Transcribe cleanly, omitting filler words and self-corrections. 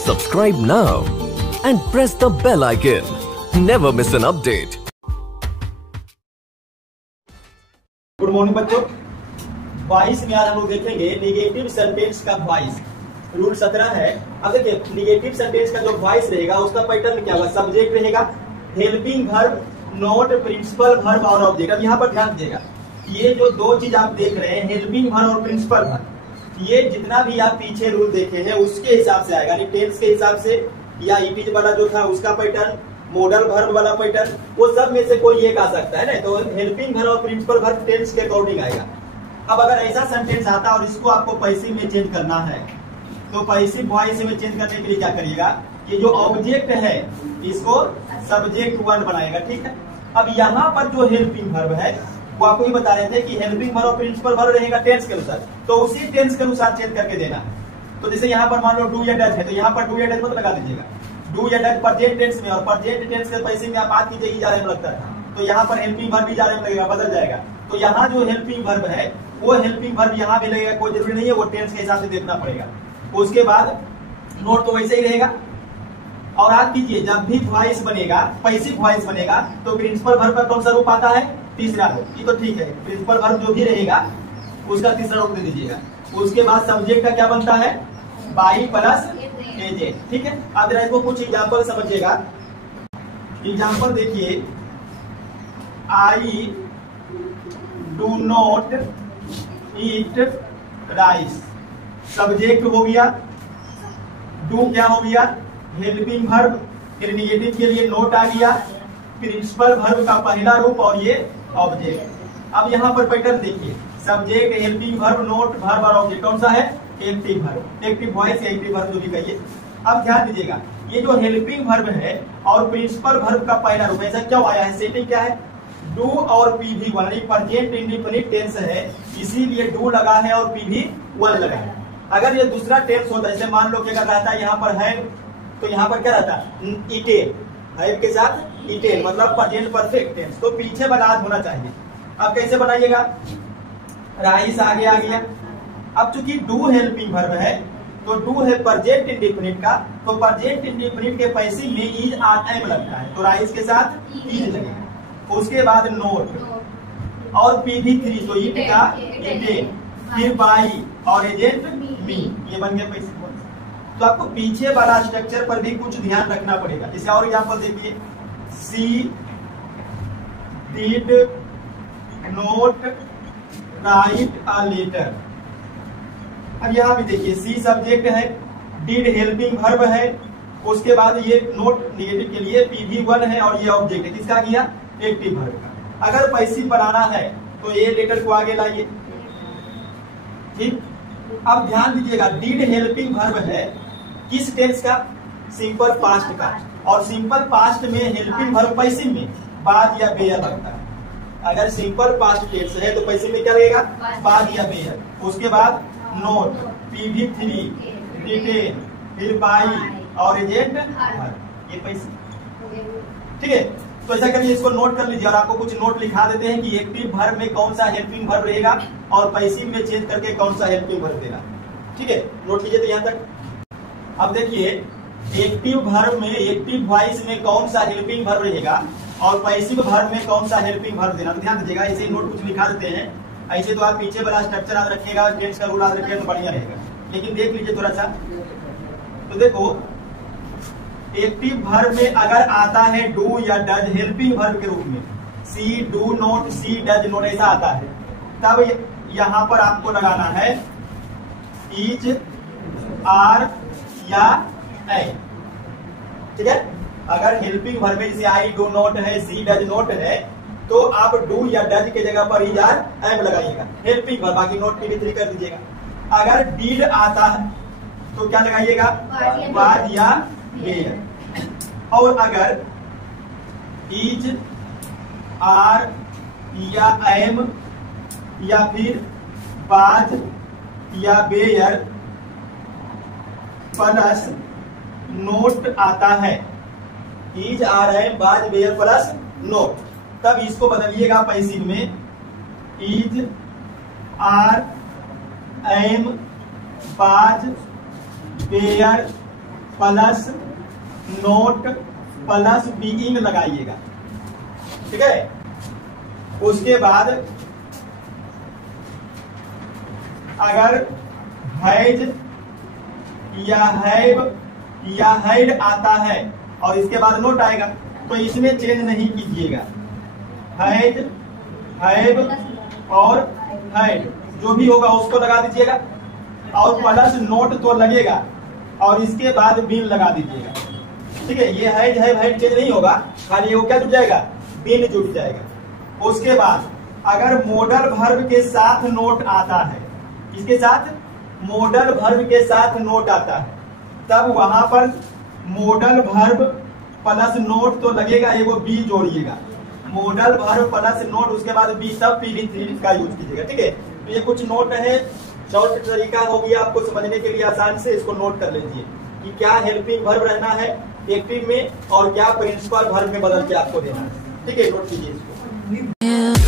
Subscribe now and press the bell icon. Never miss an update. Good morning बच्चों। 22 में आज हम लोग देखेंगे निगेटिव सेंटेंस का वॉइस। रूल 17 है। अब देखिए निगेटिव सेंटेंस का जो वॉइस रहेगा उसका पैटर्न क्या होगा। सब्जेक्ट रहेगा, helping verb, not, principal verb और ऑब्जेक्ट। अब यहाँ पर ध्यान दीजिएगा, ये जो दो चीज आप देख रहे हैं हेल्पिंग वर्ब और प्रिंसिपल वर्ब, ये जितना भी आप पीछे रूल देखे हैं उसके हिसाब से आएगा, यानी टेंस के हिसाब से या इट वाला जो था उसका पैटर्न, मॉडल वर्ब वाला पैटर्न, वो सब में से कोई एक आ सकता है ना। तो हेल्पिंग वर्ब और प्रिंसिपल वर्ब टेंस के अकॉर्डिंग आएगा। अब अगर ऐसा सेंटेंस आता और इसको आपको पैसिव में चेंज करना है तो पैसिव वॉइस में चेंज करने के लिए क्या करिएगा कि जो ऑब्जेक्ट है इसको सब्जेक्ट 1 बनाएगा, ठीक है। अब यहाँ पर जो हेल्पिंग वर्ब है वो आपको ही बता रहे थे कि हेल्पिंग वर्ब और प्रिंसिपल वर्ब रहेगा टेंस के अनुसार, तो उसी टेंस के अनुसार चेंज करके देना है। तो जैसे यहाँ पर मान लो डू या डज है तो यहाँ पर डू या डज मत लगा दीजिएगा। डू या डज प्रेजेंट टेंस में, और प्रेजेंट टेंस के पैसिव में आप बात कीजिए जा रहे में लगता था, तो यहाँ पर हेल्पिंग वर्ब भी जा रहे में लगेगा, बदल जाएगा। तो यहाँ जो हेल्पिंग वर्ब है वो हेल्पिंग वर्ब यहाँ भी लगेगा, कोई जरूरी नहीं है, वो टेंस के हिसाब से देखना पड़ेगा। उसके बाद नोट तो वैसे ही रहेगा। और आप कीजिए जब भी वॉइस बनेगा, पैसिव वॉइस बनेगा तो प्रिंसिपल वर्ब का कौन सा रूप आता है, तीसरा रूप। ये तो ठीक है, प्रिंसिपल वर्ब जो भी रहेगा उसका तीसरा रूप दे दीजिएगा। उसके बाद सब्जेक्ट का क्या बनता है, बाई प्लस एजेंट, ठीक है। अब जरा इसको कुछ एग्जाम्पल समझिएगा। एग्जाम्पल देखिए, I do not eat rice, subject हो गया, डू क्या हो गया हेल्पिंग वर्ब, फिर निगेटिव के लिए नोट आ गया, प्रिंसिपल वर्ब का पहला रूप और ये ऑब्जेक्ट। अब यहाँ पर पैटर्न देखिए, subject, helping verb, note, verb और ऑब्जेक्ट, कौन सा है एक्टिव वर्ब, एक्टिव वॉइस या एक्टिव वर्ब जो भी कहिए। अब ध्यान दीजिएगा, ये जो हेल्पिंग वर्ब है और प्रिंसिपल वर्ब का पहला रूप, ऐसा क्यों आया है, सेटिंग क्या है, डू और पी भी वन, प्रेजेंट इंडेफिनिट टेंस है इसीलिए डू लगा है और पी भी वन लगा है। अगर ये दूसरा टेंस होता है, जैसे मान लो कि अगर रहता है यहाँ पर है तो यहाँ पर क्या रहता है इटेन, है के साथ इटेन मतलब प्रेजेंट परफेक्ट टेंस, तो पीछे बनात होना चाहिए। अब कैसे बनाइएगा, राइस आगे आ गया। अब चूंकि डू हेल्पिंग वर्ब है तो डू है प्रेजेंट इंडेफिनिट का, तो प्रेजेंट इंडेफिनिट के पैसिव में इज एम लगता है, तो राइस के साथ इज लगेगा। उसके बाद नोट और पी भी 3, तो इट का इटेन, फिर बाई और एजेंट मी, ये बन गया पैसिव। तो आपको पीछे वाला स्ट्रक्चर पर भी कुछ ध्यान रखना पड़ेगा। जैसे और एग्जांपल देखिए, she did not write a letter. अब यहाँ भी देखिए, सी सब्जेक्ट है, डिड हेल्पिंग वर्ब है, उसके बाद ये नोट निगेटिव के लिए पी भी 1 है और ये ऑब्जेक्ट है, किसका किया एक्टिव वर्ब का। अगर पैसिव बनाना है तो ये लेटर को आगे लाइए, ठीक। अब ध्यान दीजिएगा, डिड हेल्पिंग वर्ब है किस टेंस का, सिंपल पास्ट का, और सिंपल पास्ट में हेल्पिंग वर्ब पैसिव में बाद या बेयर लगता है। अगर सिंपल पास्ट टेंस है तो पैसिव में क्या लगेगा, बाद या बेयर। उसके बाद नोट, पी भी 3, डिटेन, फिर बाई और एजेंट वर्ब, ये पैसिव, ठीक है। तो ऐसा करिए, इसको नोट कर लीजिए और आपको कुछ नोट लिखा देते हैं कि एक्टिव वर्ब में कौन सा हेल्पिंग वर्ब रहेगा और पैसिव में चेंज करके कौन सा हेल्पिंग वर्ब देना, ठीक है। नोट कीजिए तो यहाँ तक। अब देखिए, एक्टिव वर्ब में, एक्टिव वॉइस में कौन सा हेल्पिंग वर्ब रहेगा और पैसिव वर्ब में कौन सा हेल्पिंग वर्ब देना, तो ध्यान दीजिएगा। ऐसे नोट कुछ लिखा देते हैं, ऐसे तो आप पीछे वाला स्ट्रक्चर याद रखिएगा, टेंस का रूल याद रखिएगा तो बढ़िया रहेगा, लेकिन देख लीजिए थोड़ा सा। तो देखो, एक्टिव वर्ब में अगर आता है डू या डज हेल्पिंग वर्ब के रूप में, she do not, she does not, ऐसा आता है, तब यहाँ पर आपको लगाना है इज, आर या ए, ठीक है। अगर हेल्पिंग वर्ब में जैसे आई डू नोट है, सी डज नोट है, तो आप डू या डज के जगह पर इज, आर, एम लगाइएगा, हेल्पिंग वर्ब, बाकी नोट की भी 3 कर दीजिएगा। अगर डीड आता है तो क्या लगाइएगा, बाद या बेयर। और अगर इज, आर या एम या फिर बाद या बेयर प्लस नोट आता है, इज, आर, एम, बाद, बेयर प्लस नोट, तब इसको बदलिएगा पैसिव में, is, are, am, was, were plus not plus being लगाइएगा। ठीक है, उसके बाद अगर हैज या हैव या हैड आता है और इसके बाद नोट आएगा तो इसमें चेंज नहीं कीजिएगा। हैज, हैव और हैड जो भी होगा उसको लगा दीजिएगा और प्लस नोट तो लगेगा और इसके बाद बीन लगा दीजिएगा। ठीक है, ये हैज हैव हैड चेंज नहीं होगा, खाली वो क्या जुड़ जाएगा, बीन जुड़ जाएगा। उसके बाद अगर मॉडल वर्ब के साथ नोट आता है, इसके साथ मॉडल वर्ब के साथ नोट आता है, तब वहां पर मॉडल वर्ब प्लस नोट तो लगेगा, एगो बी जोड़िएगा। मॉडल वर्ब प्लस नोट उसके बाद बी, सब PD3 का यूज कीजिएगा। ठीक है, तो ये कुछ नोट है, शॉर्ट तरीका हो गया आपको समझने के लिए आसान से, इसको नोट कर लीजिए कि क्या हेल्पिंग वर्ब रहना है एक्टिव में और क्या प्रिंसिपल वर्ब में बदल के आपको देना है। ठीक है, नोट कीजिए इसको।